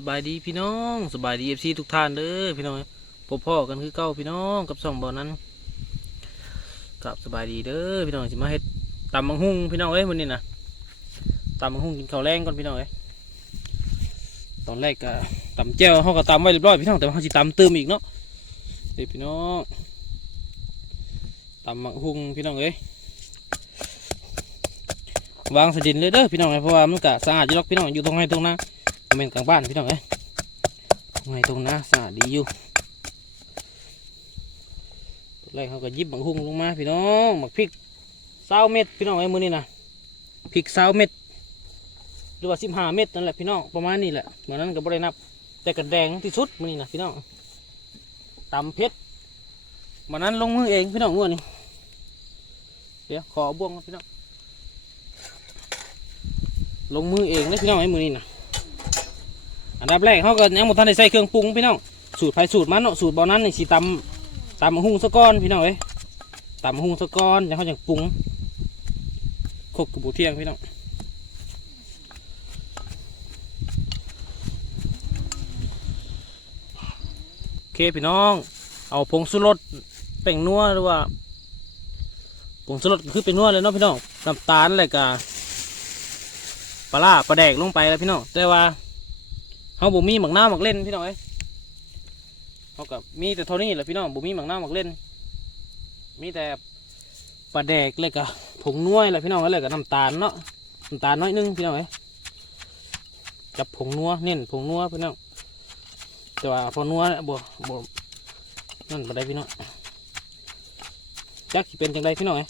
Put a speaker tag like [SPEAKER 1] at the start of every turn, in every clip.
[SPEAKER 1] สบายดีพี่น้องสบายดีเอฟซีทุกท่านเด้อพี่น้องพบพ่อกันคือเก้าพี่น้องกับสองบอลนั้นกับสบายดีเด้อพี่น้องสิมาเฮ็ดตำมังหุ่งพี่น้องเอ้ยวันนี้นะตำมังหุ่งกินข้าวแรงก่อนพี่น้องเอ้ยตอนแรกก็ตำแจ่วเขาก็ตำไว้เรียบร้อยพี่น้องแต่ว่าเขาสิตำเติมอีกเนาะเดี๋ยวพี่น้องตำมังหุ่งพี่น้องเอ้ยวางสดินเลยเด้อพี่น้องเอ้ยเพราะว่ามันก็สะอาดอยู่หรกพี่น้องอยู่ตรงไหนตรงนั้น เมนต์กลางบ้านพี่น้องเอ้ยตรงตรงนะสะอาดดีอยู่ตัวแรกเขาก็ยิบบังหุ่งลงมาพี่น้องหมักพริกเศร้าเม็ดพี่น้องไอ้มือนี่นะพริกเศร้าเม็ดหรือว่าสิบห้าเม็ดนั่นแหละพี่น้องประมาณนี้แหละเหมือนนั้นก็บ่ได้นับ แต่กระแดงที่สุดมือนี่นะพี่น้องตำเพชรวันนั้นลงมือเองพี่น้องงวดนี้เดี๋ยวขอบ่วงพี่น้องลงมือเองเลยพี่น้องไอ้มือนี่นะ อันดับแรกเขาก็ยังบ่ทันได้ใส่เครื่องปรุงพี่น้องสูตรไผสูตรมันเนาะสูตรบอนั้นนี่สิตำตำมะฮุ่งซะก้อนพี่น้องเอ้ยตำมะฮุ่งซะก้อนแล้วเขาจังปรุงคบกับบุเที่ยงพี่น้องโอเคพี่น้อง เอาผงสุรสแป้งนัวหรือว่าผงสุรสคือเป็นนัวเลยเนาะพี่น้องน้ำตาลอะไรกาปลาปลาแดกลงไปแล้วพี่น้องแต่ว่า เขาบ่มีหมักหน้าหมักเล่นพี่น้องเอ้ยเขากับมีแต่เท่านี้แหละพี่น้องบ่มีหมักหน้าหมักเล่น มีแต่ปลาแดกเลยกับผงนัวแหละพี่น้องเลยกับน้ำตาลเนาะน้ำตาลน้อยนึงพี่น้องเอ้ยกับผงนัวเน้นผงนัวพี่น้องแต่ว่าพอนัวเนี่ยบ่บ่นั่นบ่ได้พี่น้องจักสิเป็นจังไดพี่น้องเอ้ย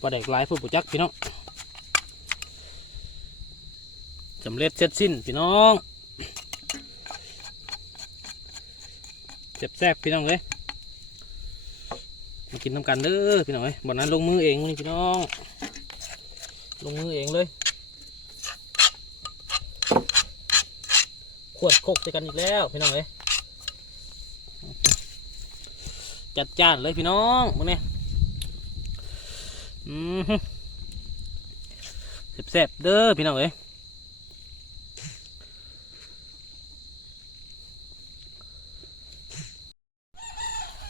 [SPEAKER 1] ปลาแดกลายพุ่นบ่จักพี่น้องสำเร็จเสร็จสิ้นพี่น้องแซ่บๆพี่น้องเลยมากินน้ำกันเด้อพี่น้องเอ้ยบ่อนั้นลงมือเองนี่พี่น้อง ลงมือเองเลย ขวดโคกใส่กันอีกแล้วพี่น้องเอ้ยจัดจานเลยพี่น้องมึงเนี่ย แซ่บๆเด้อพี่น้องเอ้ย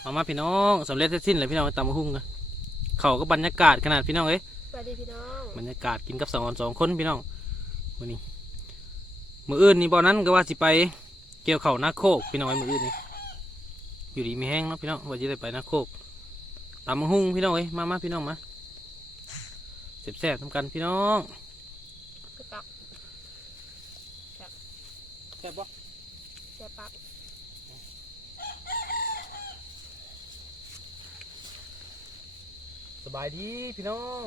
[SPEAKER 1] มามาพี่น้องสำเร็จเสร็จสิ้นเลยพี่น้องตำมะฮุ่งกันเขาก็บรรยากาศขนาดพี่น้องเอ้ย
[SPEAKER 2] สวัสดีพี่น้อง
[SPEAKER 1] บรรยากาศกินกับสองคนสองคนพี่น้องวันนี้มืออื่นนี่บ่อนั้นก็ว่าสิไปเกี่ยวเข่าวนาโคกพี่น้องไอ้มืออื่นนี่อยู่ดีมีแห้งเนาะพี่น้องว่าจะได้ไปนาโคกตำมะฮุ่งพี่น้องเอ้ยมามาพี่น้องมา แซ่บๆทำกันพี่น้อง
[SPEAKER 2] กระตับ
[SPEAKER 1] แซ่บปะ
[SPEAKER 2] แซ่บปัก
[SPEAKER 1] สบายดีพี่น้อง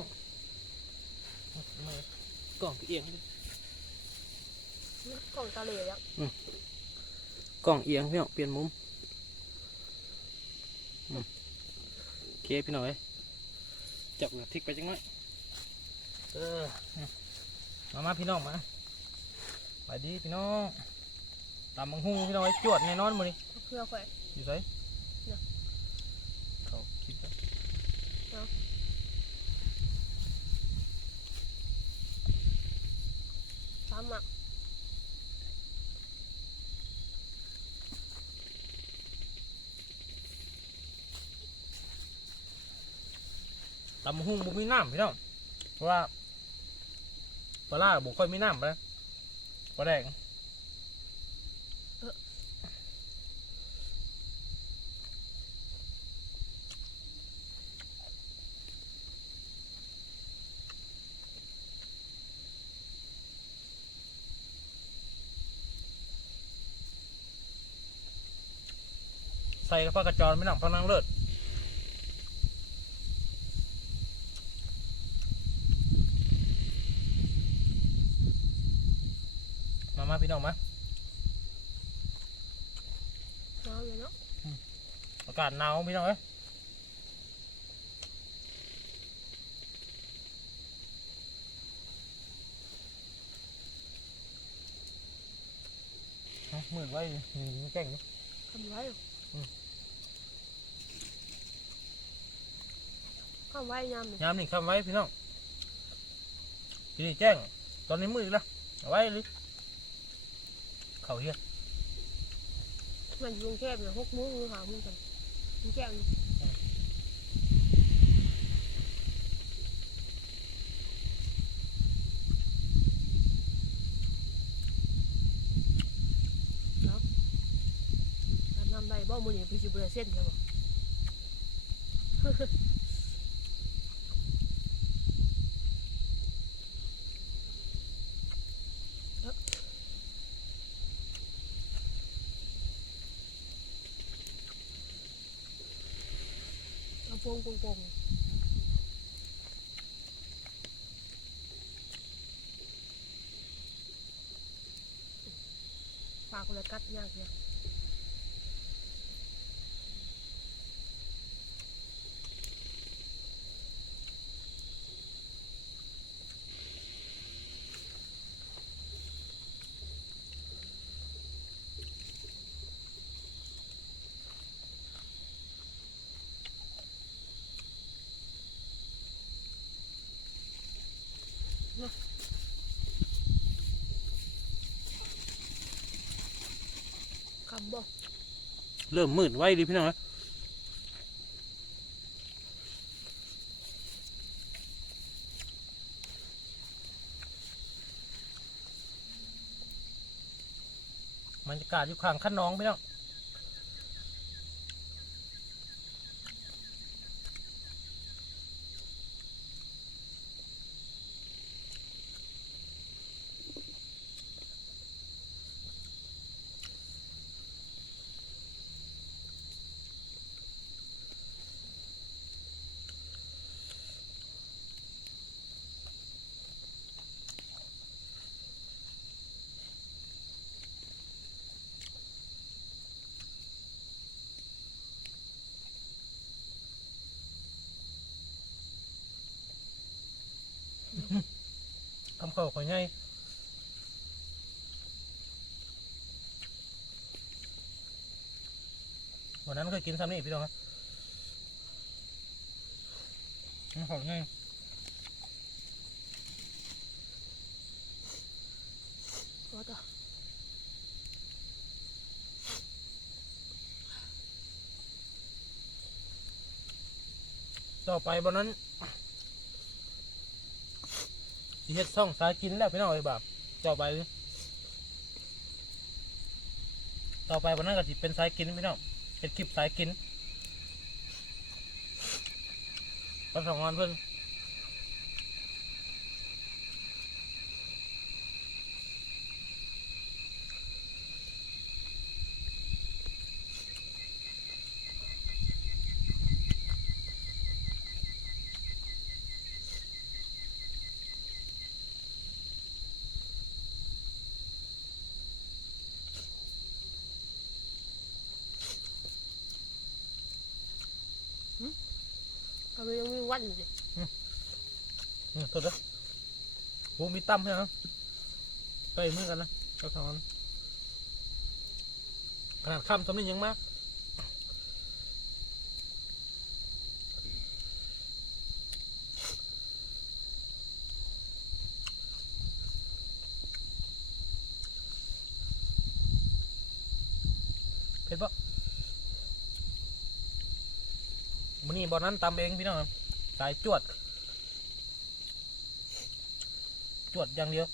[SPEAKER 1] กล่องเอียงดิ
[SPEAKER 2] ของตาเหลยอะ
[SPEAKER 1] กล่องเอียงพี่น้องเปลี่ยนมุมอืมโอเคพี่น้องเอ้ยจับเหลือทิกไปจังหน่อย เออมามาพี่น้องมาไปดีพี่น้องตามมังหุงพี่น้องไอ้จวดแน่นอนมื้อนี้
[SPEAKER 2] เพื่อข่อย
[SPEAKER 1] อยู่ไส
[SPEAKER 2] เนี่ย
[SPEAKER 1] เขาคิดว่า
[SPEAKER 2] สามหมัก
[SPEAKER 1] ตามมังหุงบ่มีน้ำพี่น้องเพราะว่า ปลาร้าบ่ค่อยไมีน้ำไปนะปลาแดงใส่กระเพาะกระจรไม่หนังพะนังเลิศ มามาพี่น้องมา
[SPEAKER 2] น้องเลยเนาะ
[SPEAKER 1] อากาศหนาวพี่น้องเอ้ยเอาหมื่นไว้นี่มันแกล้งนี่
[SPEAKER 2] ทำไว้อยู่
[SPEAKER 1] อืม
[SPEAKER 2] ข้าวไว้ยำเลย
[SPEAKER 1] ยามนี่คำไว้พี่น้องทีนี้แจ้ง ตอนนี้มืดอีกแล้วเอาไว้เลย เข่าเฮีย
[SPEAKER 2] มันอยู่กรุงเทพเนี่ยหกโมงหรือหาโมงกันมันแจ้งอยู่เนาะการทำได้บ่มือนี่พี่สิบเปอร์เซ็นต์ใช่บ่ เอาพวงปงปงปากเลยกัดยากเนี่ย คำบอก
[SPEAKER 1] เริ่มมืดไว้ดิพี่น้องนะบรรยากาศอยู่ข้างขั้นน้องพี่น้อง เข้าข่อยไงวันนั้นเคยกินซ้ำนี่พี่น้องครับคำเข้าไง
[SPEAKER 2] ก็ต่อ
[SPEAKER 1] ต่อไปบนนั้น สิเฮ็ดช่องสายกินแล้วพี่น้องไอ้ยบาปต่อไป ต่อไปวันนั้นก็สิเป็นสายกินพี่น้องเฮ็ดคลิปสายกินประสองานเพื่อ
[SPEAKER 2] น ไม่ยังมีวันอยู่ดิ
[SPEAKER 1] อืมโทษนะวงมีตั้มใช่ไหมไปมือกันนะก็สอนขนาดค่ำสำนียังมาก มันนี่บอลนั้นตำเองพี่น้องสายจวด จวดอย่างเดียว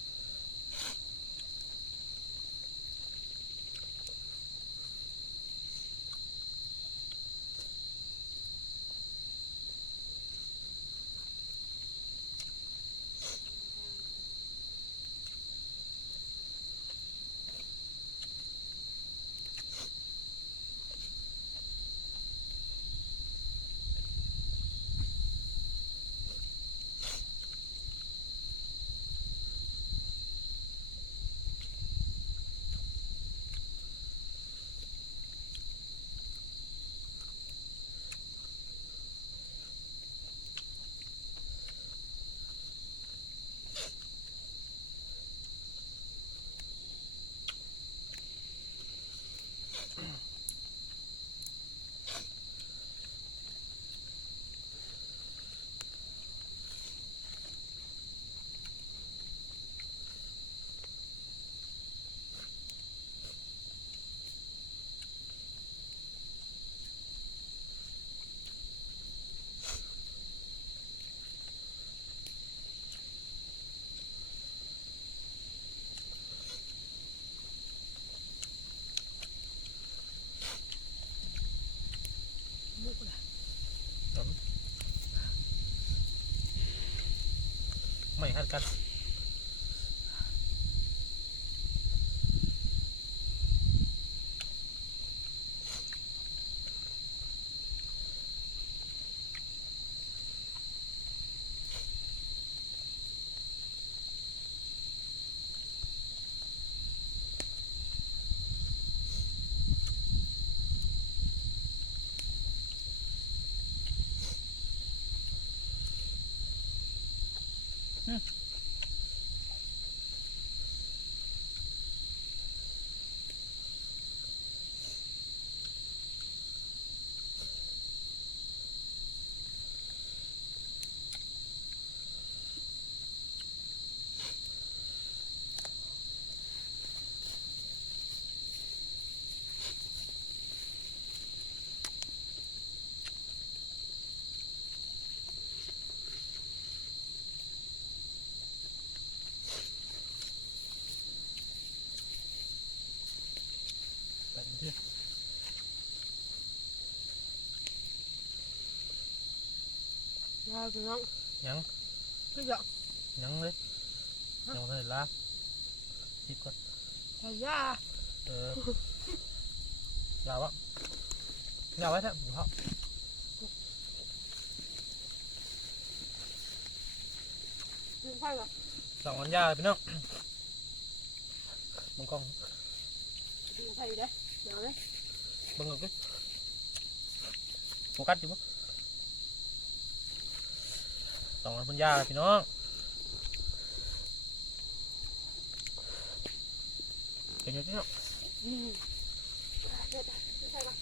[SPEAKER 1] ไม่ฮัดกันไปเรื่อย
[SPEAKER 2] ยาวพี่น้อง
[SPEAKER 1] ยัง
[SPEAKER 2] ก็อยาก
[SPEAKER 1] ยังเลยยังไม่ได้ลาสิบก่อน
[SPEAKER 2] ใส่ยา
[SPEAKER 1] เออ ยาววะยาวไว้เถอะอยู่เขา
[SPEAKER 2] ดึงไฟก่อน
[SPEAKER 1] สองอันยาวเลยพี่น้องมึงกล้อง
[SPEAKER 2] ดึงไฟอีกเด้ อเดี๋ยวเลย
[SPEAKER 1] มึงเอาดิโฟกัสอยู่ปะสองอันพันยาพี่น้องเป็นยังไงพี่น้อง
[SPEAKER 2] อืมเด็ดดึงไฟก่อน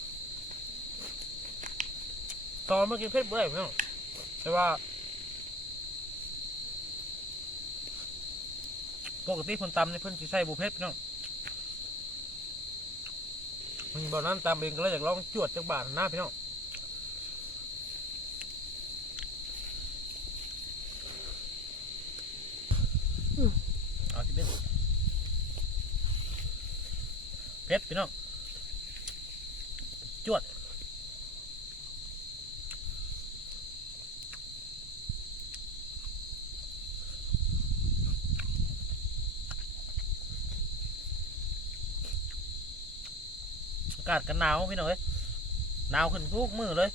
[SPEAKER 1] ตอนเมื่อกี้เพชรเบื่อพี่น้องแต่ว่าปกติคนตำในเพิ่นสิใส่บุเพชรพี่น้อง มันบอกนั้นตำเองก็เลยอยากลองจวดจักบาทหน้าพี่น้องเอาที่เป็นเพชรพี่น้องจวด อา กาศกันหนาวพี่น้องเอ้ยหนาวขึ้นทุกมือเลย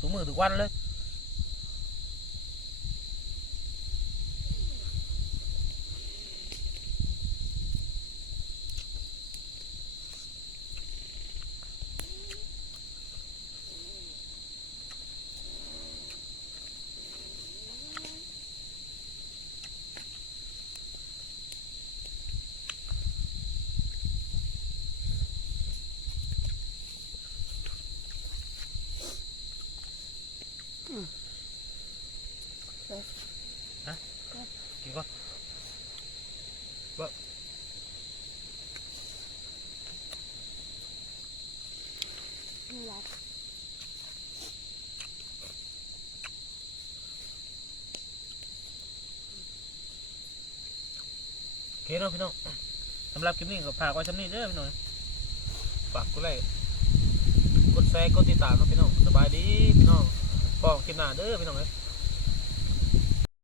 [SPEAKER 1] ทุกมือทุกวันเลยกินก่อน
[SPEAKER 2] นี่แหละ
[SPEAKER 1] โอเคเนาะพี่น้องสำหรับคลิปนี้ก็ฝากไว้สำนี้เด้อพี่น้องฝากกดไลค์กดแชร์กดติดตามเนาะพี่น้องสบายดีพี่น้องพอคลิปหน้าเด้อพี่น้องเอ้ย